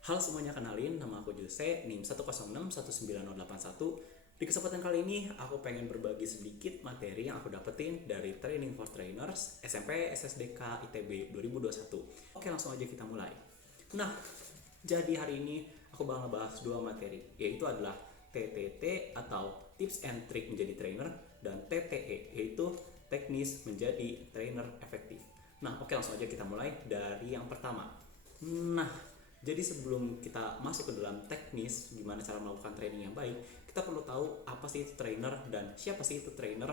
Halo semuanya, kenalin nama aku Jose, NIM 1061901. Di kesempatan kali ini aku pengen berbagi sedikit materi yang aku dapetin dari Training for Trainers SMP SSDK ITB 2021. Oke, langsung aja kita mulai. Nah, jadi hari ini aku bakal ngebahas dua materi, yaitu adalah TTT atau Tips and Trick menjadi trainer, dan TTE yaitu teknis menjadi trainer efektif. Nah, oke, langsung aja kita mulai dari yang pertama. Nah, jadi sebelum kita masuk ke dalam teknis gimana cara melakukan training yang baik, kita perlu tahu apa sih itu trainer dan siapa sih itu trainer,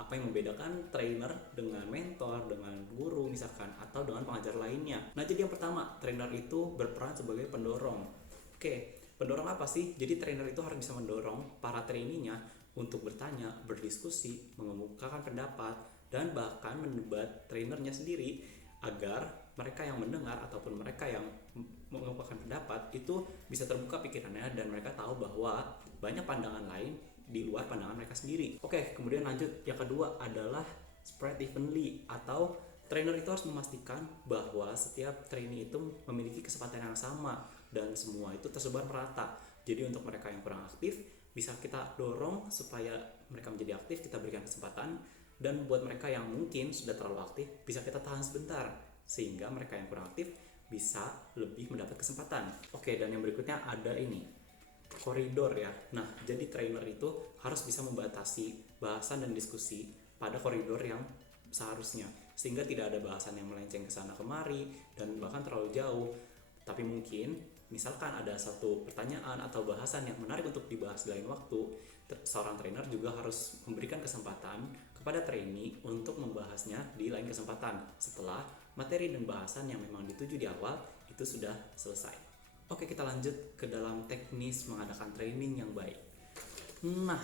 apa yang membedakan trainer dengan mentor, dengan guru misalkan, atau dengan pengajar lainnya. Nah, jadi yang pertama, trainer itu berperan sebagai pendorong. Oke, pendorong apa sih? Jadi trainer itu harus bisa mendorong para trainee-nya untuk bertanya, berdiskusi, mengemukakan pendapat, dan bahkan mendebat trainernya sendiri agar mereka yang mendengar ataupun mereka yang mengemukakan pendapat itu bisa terbuka pikirannya dan mereka tahu bahwa banyak pandangan lain di luar pandangan mereka sendiri. Oke, kemudian lanjut. Yang kedua adalah spread evenly, atau trainer itu harus memastikan bahwa setiap trainee itu memiliki kesempatan yang sama dan semua itu tersebar merata. Jadi untuk mereka yang kurang aktif bisa kita dorong supaya mereka menjadi aktif, kita berikan kesempatan, dan buat mereka yang mungkin sudah terlalu aktif bisa kita tahan sebentar sehingga mereka yang kurang aktif bisa lebih mendapat kesempatan. Oke, dan yang berikutnya ada ini, koridor ya. Nah, jadi trainer itu harus bisa membatasi bahasan dan diskusi pada koridor yang seharusnya, sehingga tidak ada bahasan yang melenceng ke sana kemari dan bahkan terlalu jauh. Tapi mungkin misalkan ada satu pertanyaan atau bahasan yang menarik untuk dibahas di lain waktu, seorang trainer juga harus memberikan kesempatan kepada trainee untuk membahasnya di lain kesempatan setelah materi dan bahasan yang memang dituju di awal itu sudah selesai. Oke, kita lanjut ke dalam teknis mengadakan training yang baik. Nah,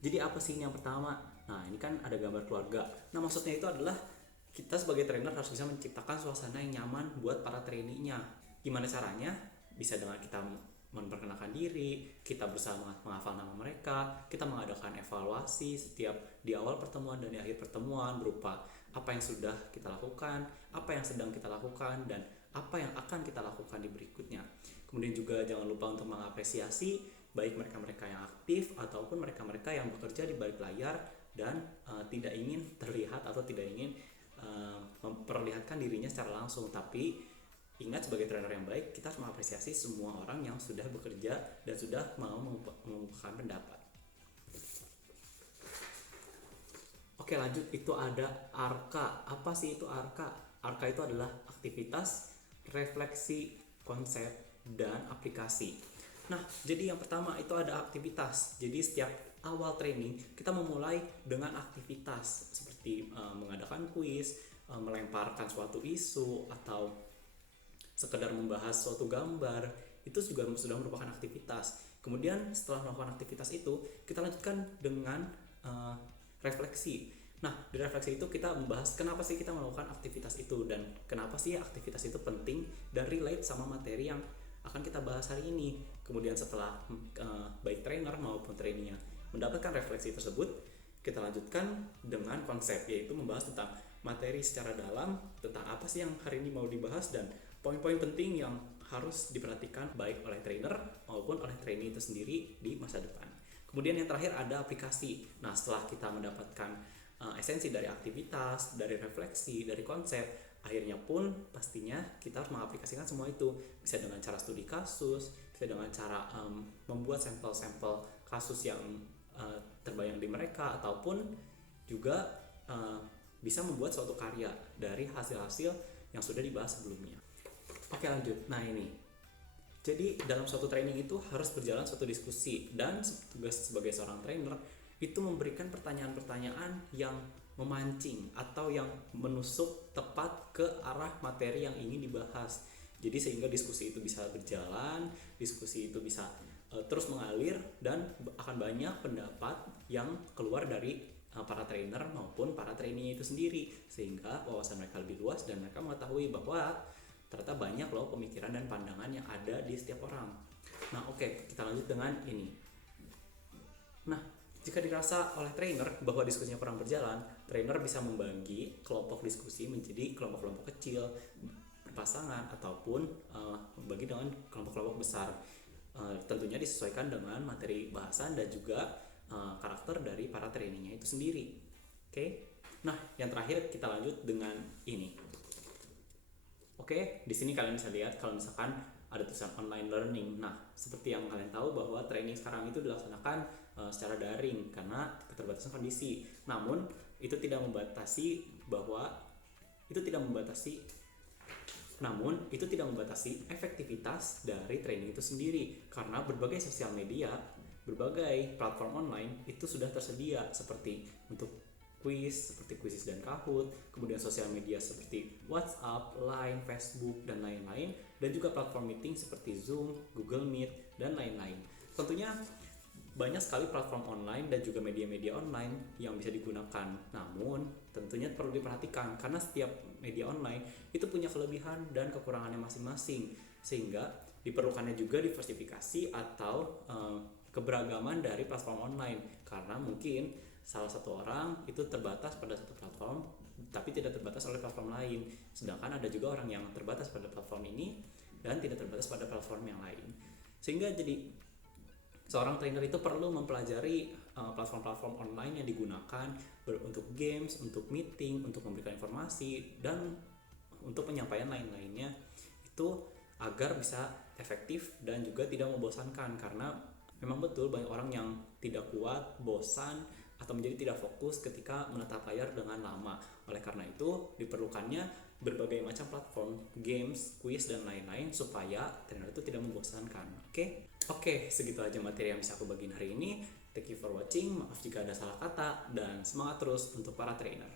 jadi apa sih ini yang pertama? Nah, ini kan ada gambar keluarga. Nah, maksudnya itu adalah kita sebagai trainer harus bisa menciptakan suasana yang nyaman buat para trainee-nya. Gimana caranya? Bisa dengan kita memperkenalkan diri, kita berusaha menghafal nama mereka, kita mengadakan evaluasi setiap di awal pertemuan dan di akhir pertemuan berupa apa yang sudah kita lakukan, apa yang sedang kita lakukan, dan apa yang akan kita lakukan di berikutnya. Kemudian juga jangan lupa untuk mengapresiasi baik mereka-mereka yang aktif ataupun mereka-mereka yang bekerja di balik layar dan tidak ingin terlihat atau tidak ingin memperlihatkan dirinya secara langsung. Tapi ingat, sebagai trainer yang baik kita harus mengapresiasi semua orang yang sudah bekerja dan sudah mau mengemukakan pendapat. Oke, lanjut. Itu ada ARKA. Apa sih itu ARKA? ARKA itu adalah aktivitas, refleksi, konsep, dan aplikasi. Nah, jadi yang pertama itu ada aktivitas. Jadi setiap awal training kita memulai dengan aktivitas seperti mengadakan kuis, melemparkan suatu isu, atau sekedar membahas suatu gambar. Itu juga sudah merupakan aktivitas. Kemudian setelah melakukan aktivitas itu kita lanjutkan dengan refleksi. Nah, di refleksi itu kita membahas kenapa sih kita melakukan aktivitas itu dan kenapa sih aktivitas itu penting dan relate sama materi yang akan kita bahas hari ini. Kemudian setelah baik trainer maupun trainee-nya mendapatkan refleksi tersebut, kita lanjutkan dengan konsep, yaitu membahas tentang materi secara dalam, tentang apa sih yang hari ini mau dibahas dan poin-poin penting yang harus diperhatikan baik oleh trainer maupun oleh trainee itu sendiri di masa depan. Kemudian yang terakhir ada aplikasi. Nah, setelah kita mendapatkan esensi dari aktivitas, dari refleksi, dari konsep, akhirnya pun pastinya kita harus mengaplikasikan semua itu. Bisa dengan cara studi kasus, bisa dengan cara membuat sampel-sampel kasus yang terbayang di mereka, ataupun juga bisa membuat suatu karya dari hasil-hasil yang sudah dibahas sebelumnya. Oke, lanjut. Nah, ini jadi dalam suatu training itu harus berjalan suatu diskusi, dan tugas sebagai seorang trainer itu memberikan pertanyaan-pertanyaan yang memancing atau yang menusuk tepat ke arah materi yang ingin dibahas. Jadi sehingga diskusi itu bisa berjalan, diskusi itu bisa terus mengalir, dan akan banyak pendapat yang keluar dari para trainer maupun para trainee itu sendiri, sehingga wawasan mereka lebih luas dan mereka mengetahui bahwa ternyata banyak loh pemikiran dan pandangan yang ada di setiap orang. Nah, oke, kita lanjut dengan ini. Nah, jika dirasa oleh trainer bahwa diskusinya kurang berjalan, trainer bisa membagi kelompok diskusi menjadi kelompok-kelompok kecil berpasangan ataupun bagi dengan kelompok-kelompok besar. Tentunya disesuaikan dengan materi bahasan dan juga karakter dari para trainingnya itu sendiri. Oke. Nah, yang terakhir kita lanjut dengan ini. Oke, di sini kalian bisa lihat kalau misalkan ada tulisan online learning. Nah, seperti yang kalian tahu bahwa training sekarang itu dilaksanakan secara daring karena keterbatasan kondisi. Namun, itu tidak membatasi efektivitas dari training itu sendiri karena berbagai sosial media, berbagai platform online itu sudah tersedia seperti untuk seperti Quizizz dan Kahoot, kemudian sosial media seperti WhatsApp, Line, Facebook, dan lain-lain, dan juga platform meeting seperti Zoom, Google Meet, dan lain-lain. Tentunya banyak sekali platform online dan juga media-media online yang bisa digunakan. Namun, tentunya perlu diperhatikan karena setiap media online itu punya kelebihan dan kekurangannya masing-masing, sehingga diperlukannya juga diversifikasi atau keberagaman dari platform online karena mungkin salah satu orang itu terbatas pada satu platform tapi tidak terbatas oleh platform lain, sedangkan ada juga orang yang terbatas pada platform ini dan tidak terbatas pada platform yang lain. Sehingga jadi seorang trainer itu perlu mempelajari platform-platform online yang digunakan untuk games, untuk meeting, untuk memberikan informasi, dan untuk penyampaian lain-lainnya itu agar bisa efektif dan juga tidak membosankan, karena memang betul banyak orang yang tidak kuat, bosan, atau menjadi tidak fokus ketika menatap layar dengan lama. Oleh karena itu diperlukannya berbagai macam platform, games, quiz, dan lain-lain supaya trainer itu tidak membosankan. Oke, segitu aja materi yang bisa aku bagiin hari ini. Thank you for watching, maaf jika ada salah kata, dan semangat terus untuk para trainer.